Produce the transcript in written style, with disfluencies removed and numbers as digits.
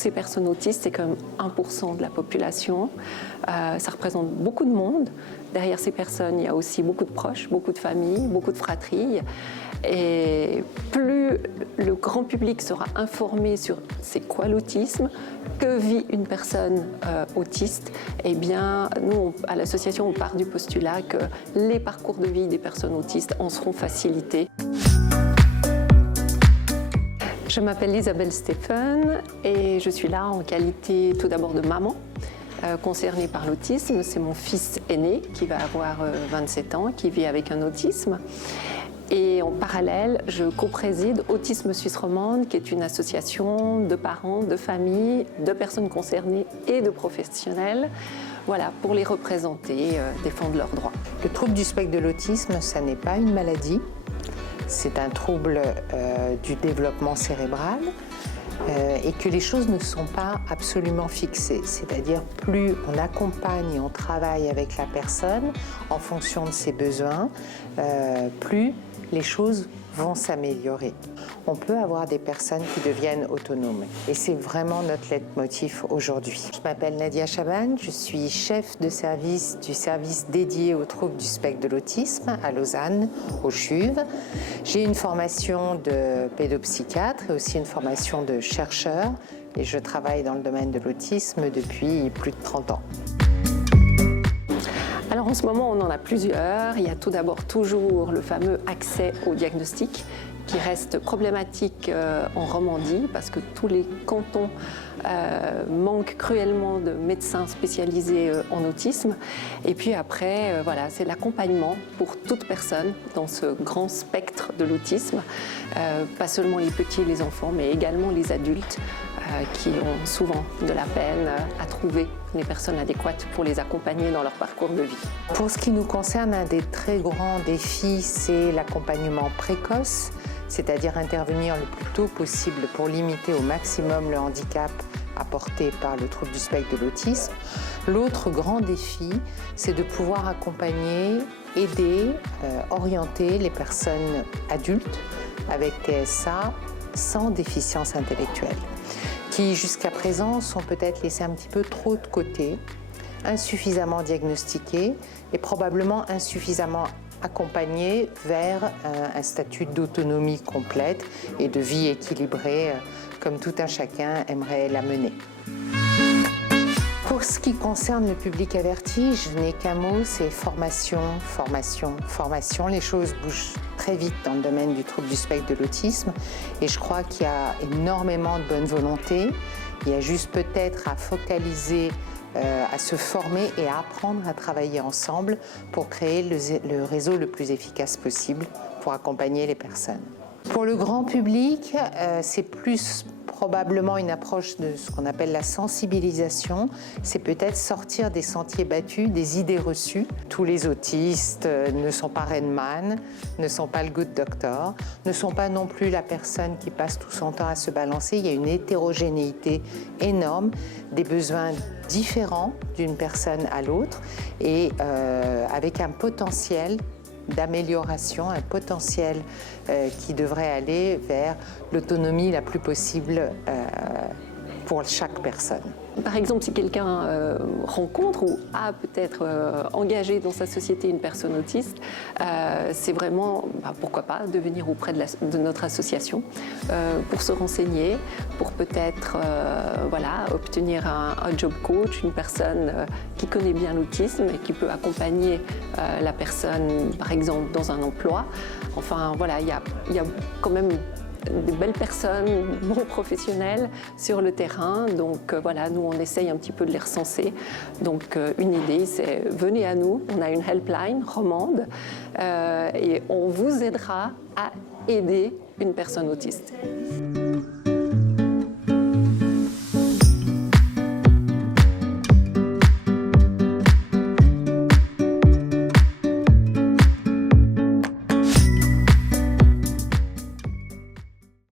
toutes ces personnes autistes, c'est quand même 1% de la population. Ça représente beaucoup de monde. Derrière ces personnes, il y a aussi beaucoup de proches, beaucoup de familles, beaucoup de fratries. Et plus le grand public sera informé sur c'est quoi l'autisme, que vit une personne autiste, eh bien, nous, à l'association, on part du postulat que les parcours de vie des personnes autistes en seront facilités. Je m'appelle Isabelle Stephen et je suis là en qualité tout d'abord de maman concernée par l'autisme. C'est mon fils aîné qui va avoir 27 ans, qui vit avec un autisme. Et en parallèle, je co-préside Autisme Suisse Romande, qui est une association de parents, de familles, de personnes concernées et de professionnels, voilà, pour les représenter, défendre leurs droits. Le trouble du spectre de l'autisme, ça n'est pas une maladie. C'est un trouble du développement cérébral et que les choses ne sont pas absolument fixées. C'est-à-dire plus on accompagne et on travaille avec la personne en fonction de ses besoins, plus les choses vont s'améliorer. On peut avoir des personnes qui deviennent autonomes et c'est vraiment notre leitmotiv aujourd'hui. Je m'appelle Nadia Chaban, je suis chef de service du service dédié aux troubles du spectre de l'autisme à Lausanne, au CHUV. J'ai une formation de pédopsychiatre et aussi une formation de chercheur et je travaille dans le domaine de l'autisme depuis plus de 30 ans. Alors en ce moment, on en a plusieurs. Il y a tout d'abord toujours le fameux accès au diagnostic qui reste problématique en Romandie parce que tous les cantons manquent cruellement de médecins spécialisés en autisme. Et puis après, voilà, c'est l'accompagnement pour toute personne dans ce grand spectre de l'autisme, pas seulement les petits et les enfants, mais également les adultes qui ont souvent de la peine à trouver les personnes adéquates pour les accompagner dans leur parcours de vie. Pour ce qui nous concerne, un des très grands défis, c'est l'accompagnement précoce, c'est-à-dire intervenir le plus tôt possible pour limiter au maximum le handicap apporté par le trouble du spectre de l'autisme. L'autre grand défi, c'est de pouvoir accompagner, aider, orienter les personnes adultes avec TSA sans déficience intellectuelle, qui jusqu'à présent sont peut-être laissés un petit peu trop de côté, insuffisamment diagnostiqués et probablement insuffisamment accompagnés vers un statut d'autonomie complète et de vie équilibrée comme tout un chacun aimerait la mener. Pour ce qui concerne le public averti, je n'ai qu'un mot, c'est formation, formation, formation. Les choses bougent très vite dans le domaine du trouble du spectre de l'autisme et je crois qu'il y a énormément de bonne volonté. Il y a juste peut-être à focaliser, à se former et à apprendre à travailler ensemble pour créer le réseau le plus efficace possible pour accompagner les personnes. Pour le grand public, c'est plus probablement une approche de ce qu'on appelle la sensibilisation. C'est peut-être sortir des sentiers battus, des idées reçues. Tous les autistes ne sont pas Rain Man, ne sont pas le good doctor, ne sont pas non plus la personne qui passe tout son temps à se balancer. Il y a une hétérogénéité énorme, des besoins différents d'une personne à l'autre et avec un potentiel d'amélioration, un potentiel qui devrait aller vers l'autonomie la plus possible pour chaque personne. Par exemple, si quelqu'un rencontre ou a peut-être engagé dans sa société une personne autiste, c'est vraiment, pourquoi pas, de venir auprès de notre association pour se renseigner, pour peut-être voilà, obtenir un job coach, une personne qui connaît bien l'autisme et qui peut accompagner la personne, par exemple, dans un emploi. Enfin, voilà, il y a quand même des belles personnes, bons professionnels sur le terrain. Donc voilà, nous on essaye un petit peu de les recenser. Donc une idée, c'est venez à nous, on a une helpline romande et on vous aidera à aider une personne autiste.